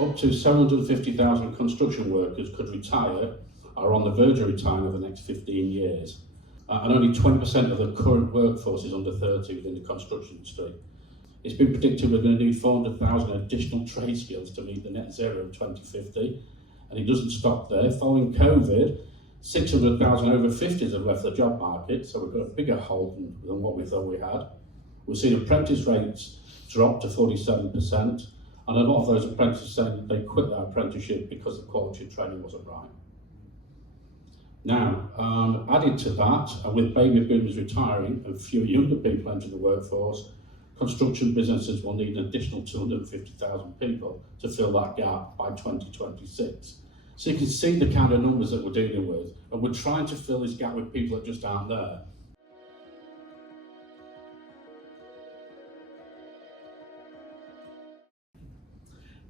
Up to 750,000 construction workers could retire, are on the verge of retirement over the next 15 years. And only 20% of the current workforce is under 30 within the construction industry. It's been predicted we're going to need 400,000 additional trade skills to meet the net zero in 2050. And it doesn't stop there. Following COVID, 600,000 over 50s have left the job market, so we've got a bigger hole than what we thought we had. We've seen apprentice rates drop to 47%, and a lot of those apprentices saying that they quit their apprenticeship because the quality of training wasn't right. Now, added to that, and with baby boomers retiring and fewer younger people entering the workforce, construction businesses will need an additional 250,000 people to fill that gap by 2026. So you can see the kind of numbers that we're dealing with, and we're trying to fill this gap with people that just aren't there.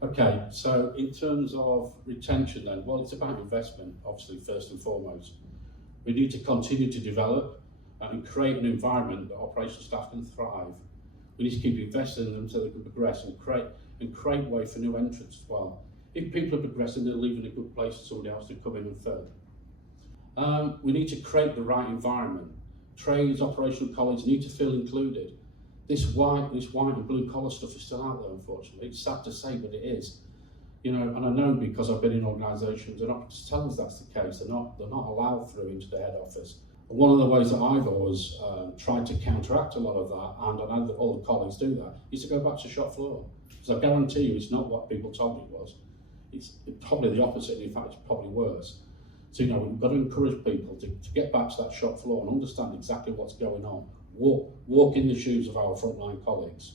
Okay, so in terms of retention then, well, it's about investment, obviously, first and foremost. We need to continue to develop and create an environment that operational staff can thrive. We need to keep investing in them so they can progress and create way for new entrants as well. If people are progressing, they're leaving a good place for somebody else to come in and fill. We need to create the right environment. Trades, operational colleagues need to feel included. This white and blue collar stuff is still out there, unfortunately. It's sad to say, but it is. You know, and I know because I've been in organisations, they're not to tell us that's the case. They're not allowed through into the head office. And one of the ways that I've always tried to counteract a lot of that, and I know that all the colleagues do that, is to go back to shop floor. Because I guarantee you, it's not what people told me it was. It's probably the opposite, and in fact, it's probably worse. So, you know, we've got to encourage people to get back to that shop floor and understand exactly what's going on. Walk in the shoes of our frontline colleagues.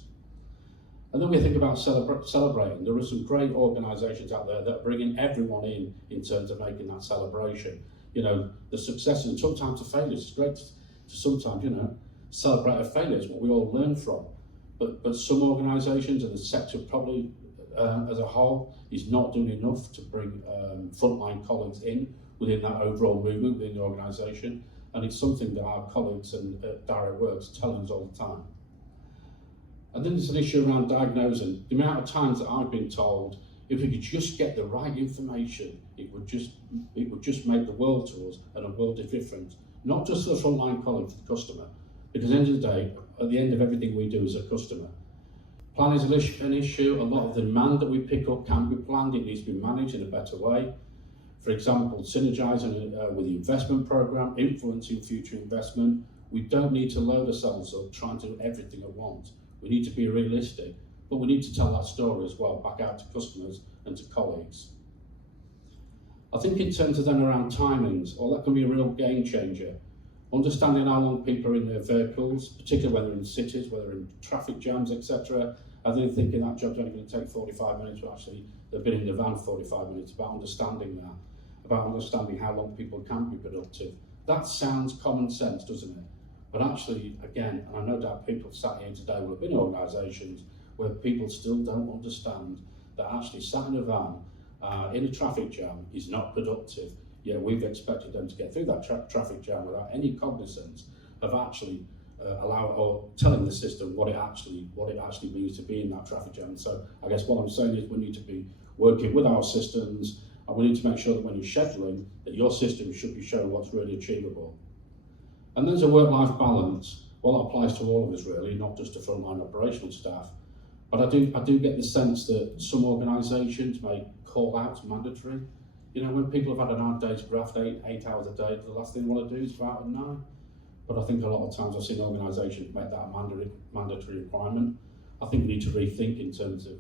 And then we think about celebrating. There are some great organisations out there that are bringing everyone in terms of making that celebration. You know, the successes and sometimes the failures. It's great to sometimes, you know, celebrate a failure. It's what we all learn from. But some organisations and the sector probably as a whole is not doing enough to bring frontline colleagues in within that overall movement within the organisation. And it's something that our colleagues and Direct Works tell us all the time. And then there's an issue around diagnosing. The amount of times that I've been told, if we could just get the right information, it would just make the world to us and a world of difference. Not just for the frontline colleague, for the customer. Because at the end of the day, at the end of everything we do is a customer. Plan is an issue. A lot of the demand that we pick up can be planned. It needs to be managed in a better way. For example, synergising with the investment programme, influencing future investment. We don't need to load ourselves up trying to do everything at once. We need to be realistic, but we need to tell that story as well, back out to customers and to colleagues. I think in terms of then around timings, well, that can be a real game changer. Understanding how long people are in their vehicles, particularly when they're in cities, whether in traffic jams, etc. I then thinking that job's only going to take 45 minutes, but actually they've been in the van 45 minutes, about understanding that. About understanding how long people can be productive. That sounds common sense, doesn't it? But actually, again, and I know that people sat here today will have been in organisations where people still don't understand that actually sat in a van in a traffic jam is not productive. Yet we've expected them to get through that traffic jam without any cognizance of actually telling the system what it actually means to be in that traffic jam. So I guess what I'm saying is we need to be working with our systems. And we need to make sure that when you're scheduling, that your system should be showing what's really achievable. And there's a work-life balance. Well, that applies to all of us really, not just to frontline operational staff. But I do get the sense that some organisations may call out mandatory. You know, when people have had an hard day's graft, 8 hours a day, the last thing they want to do is go out at 9. But I think a lot of times I've seen organisations make that a mandatory requirement. I think we need to rethink in terms of